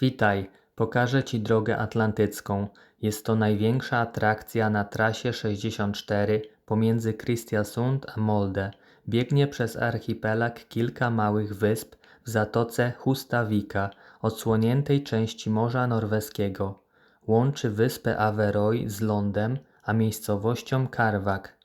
Witaj, pokażę Ci drogę atlantycką. Jest to największa atrakcja na trasie 64 pomiędzy Kristiansund a Molde. Biegnie przez archipelag kilka małych wysp w zatoce Hustadvika, odsłoniętej części Morza Norweskiego. Łączy wyspę Averøy z lądem, a miejscowością Karwak.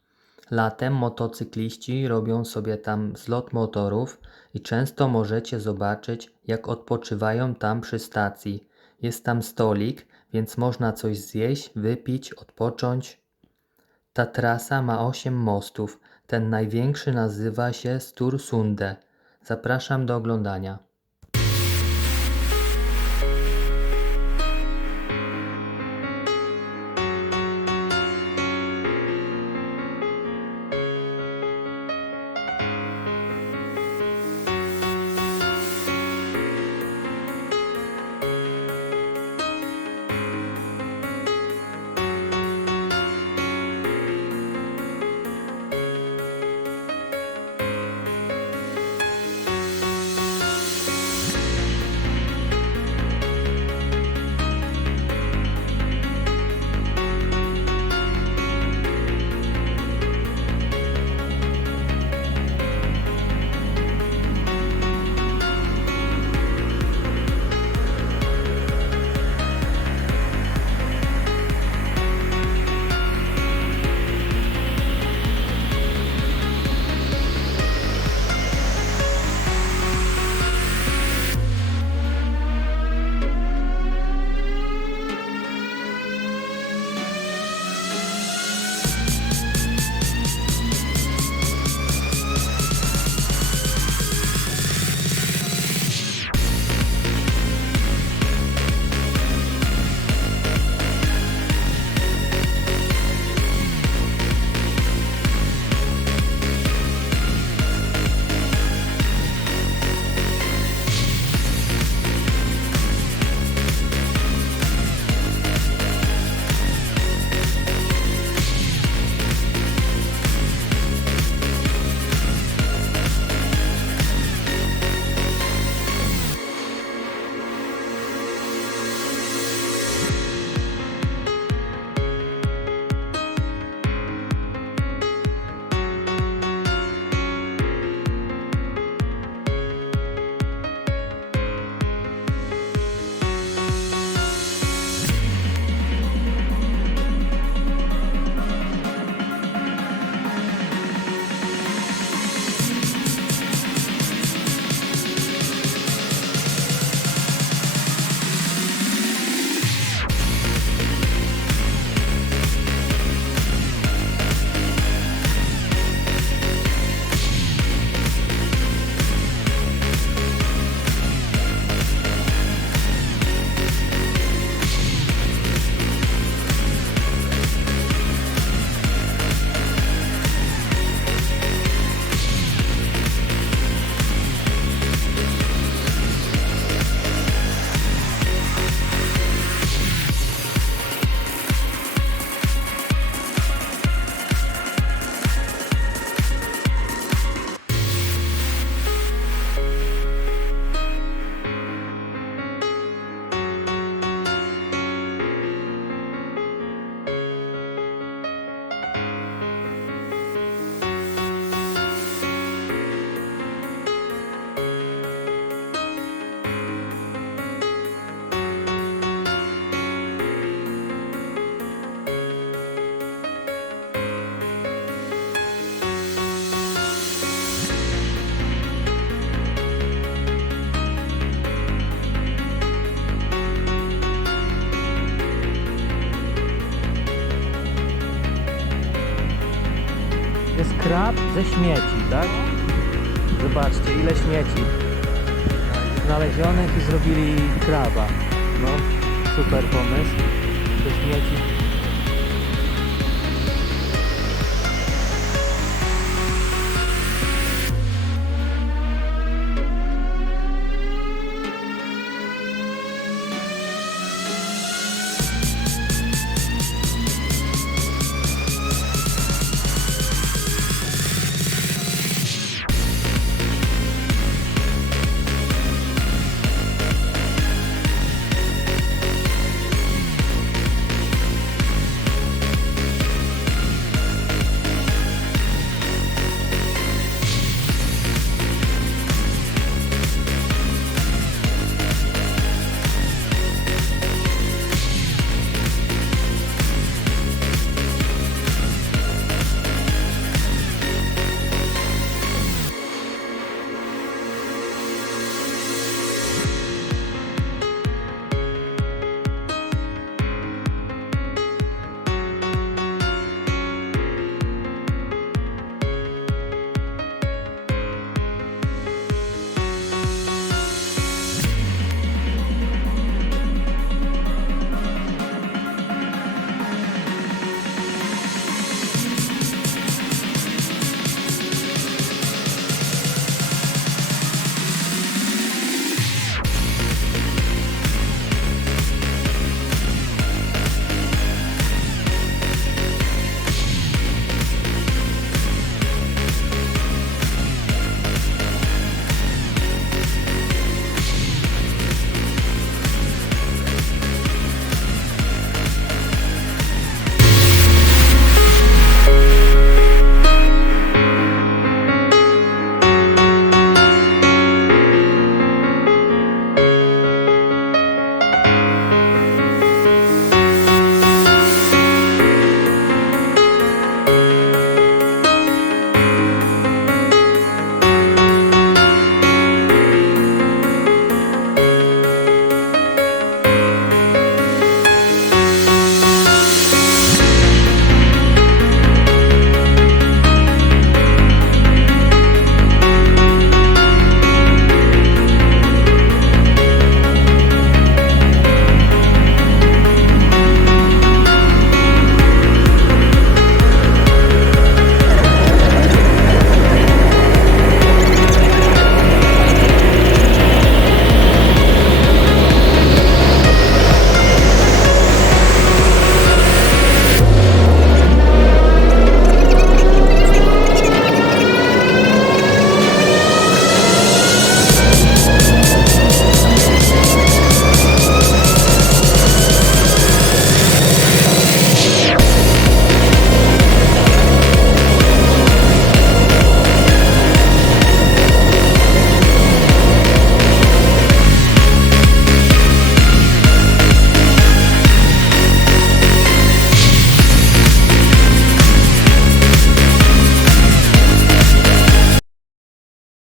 Latem motocykliści robią sobie tam zlot motorów i często możecie zobaczyć, jak odpoczywają tam przy stacji. Jest tam stolik, więc można coś zjeść, wypić, odpocząć. Ta trasa ma 8 mostów. Ten największy nazywa się Stursunde. Zapraszam do oglądania. Jest krab ze śmieci, tak? Zobaczcie, ile śmieci znalezionych i zrobili kraba. No, super pomysł. Te śmieci